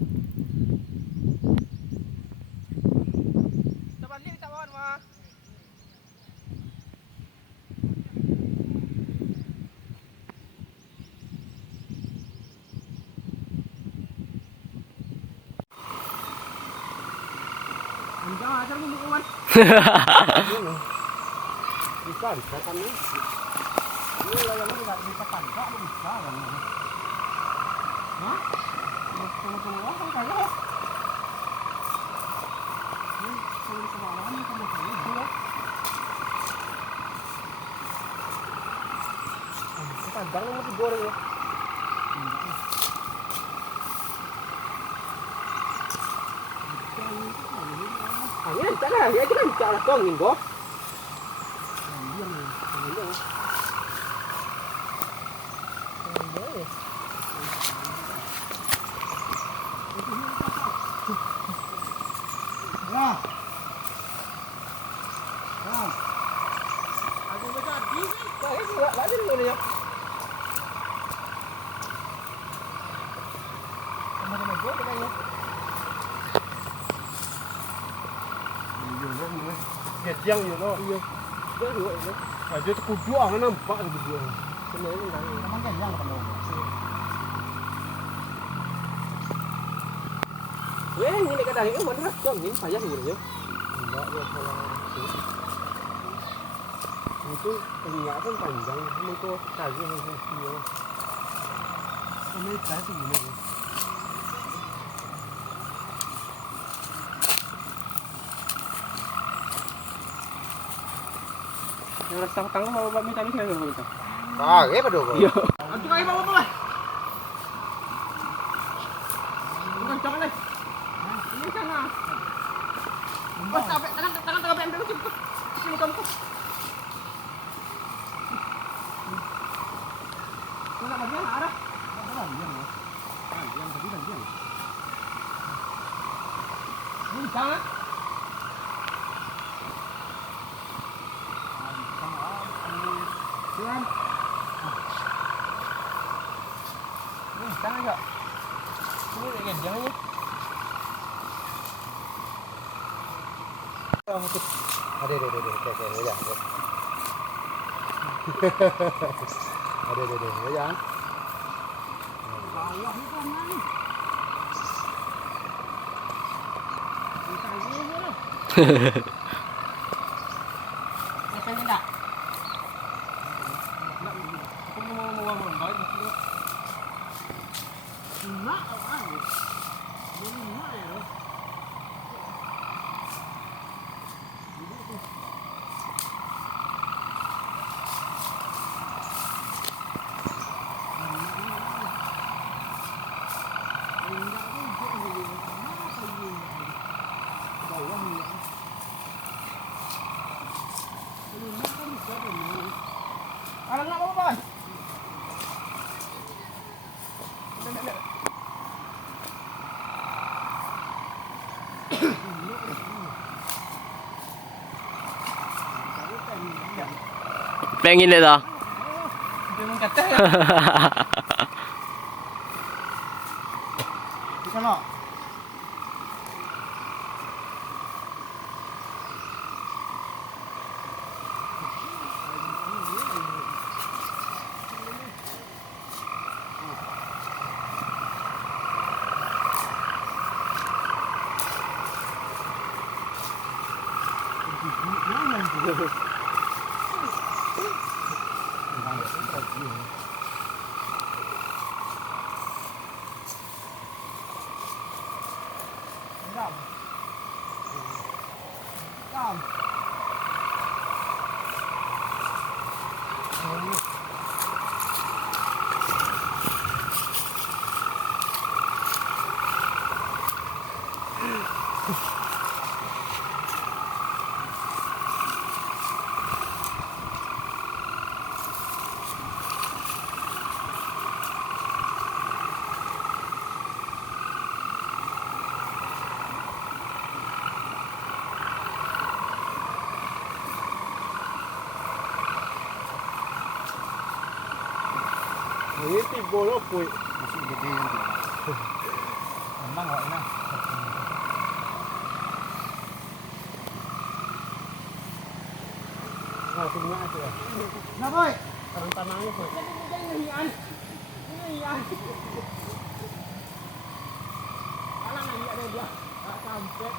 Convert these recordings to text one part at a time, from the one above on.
Kita balik tak kawan mah. Jangan ajar mu kawan. Bisa dikatakan ni. Ini yang tidak dikatakan tak bisa kan. Hah? Kalau kan kaya. Ini kalau kemarin ni kamu sini dua. Kita jangan mesti goreng ya. Angin tak lah, dia kan tak lah angin kok. Nah. Nah. Aku besar di sini. Kau ini enggak lagi ni ya. Mana gua katanya. Dia yang you know. Iya. Dia dua ini. Ah dia tu dua kan nampak tu dua. Sebenarnya dah. Memang kan yang kalau. Weh, ni dekat dalam ni mana kau ni payah ni je. Enggak dia salah. Itu enggak pun panjang, cuma tu kaji ni dia. Ini saya tu ni. Yang rasa tanggung bawa bawa minta ni saya bawa minta. Ah, apa dong? Iya. Antu kaya bawa bawa. Bukan cakap ni. Ini sana. Bos tangan tangan ambil macam tu. Sini kamu. Nak bagian arah. Apa bagian? Ah, yang tadi bagian. Ini jangan. Tuan. Ini jangan tak? Ini lagi jangan ya. Ada. Okey, ya. Ada. Ya. Bawah ni kan ni. Kita ni je. Macam ni tak? Aku mau baik ni. Nak apa ni? Ini nak ya. Alang nak apa kan? Pengen dia dah. Dia mengkata ya. Bisa tak? Ini tiba lah pui. Masih gede yang tu. Bang gọi nè. Tinggal tu ya. Nah boy, sekarang tanahnya boy. Ini an. Alang ni ada dia. Tak sampai.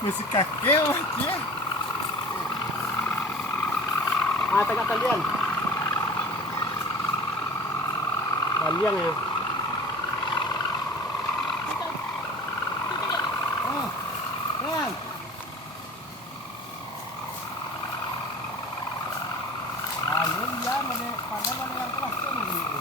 Mesti kakek dia. Tengah talian. Talian ya. Oh, kan. Ayo ya, mana pada mana yang kelas tu mana itu.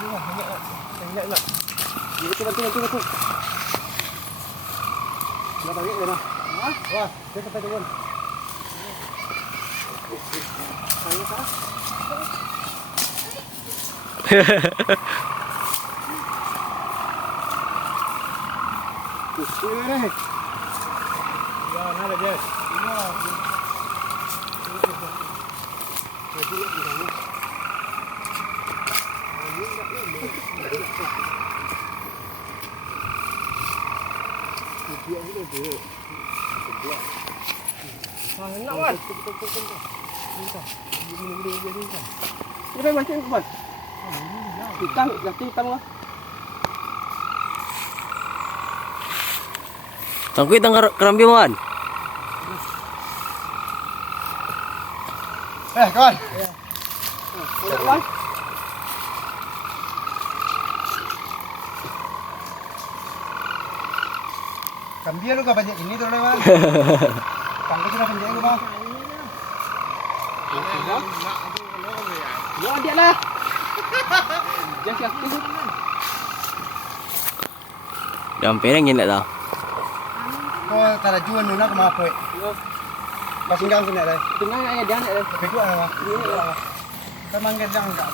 Enggak. Itu. Enggak tarik dah. Wah, dia sampai turun. Saya kah? Ya, ada dia. Enak kan? Ini macam apa? Ikan, ikan lah. Tangkui tang kerambi man. Kawan. Kawan. Kambia lu banyak ini tuh lewat. Tangga sudah penjahit lu bang. Ya dia lah. Jangan aku. Dampereng gini dah. Oh, kada jual nuna ke mana poe. Masih gang sini dah. Tengah ayah dia nak dah. Begitu apa? Kita manggil jangan enggak.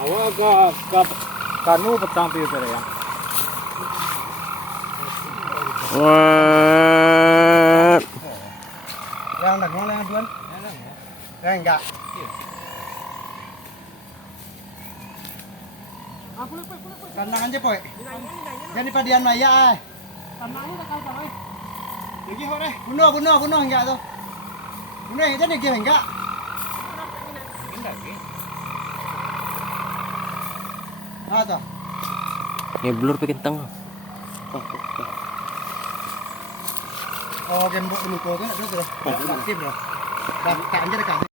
Awak kanu petang piu ya. Wah. Yang nak ngomong yang tuan? Yang enggak. Kandang aja poe. Jadi padian maya. Kandangnya dah kau sampai. Lagi hore. Bunuh enggak tuh. Bunuh jadi dia enggak. Ada. Ni blur pakai tang. Oh, gembok dulu kau kan terus. Aktif dah. Dah tak anjir dekat.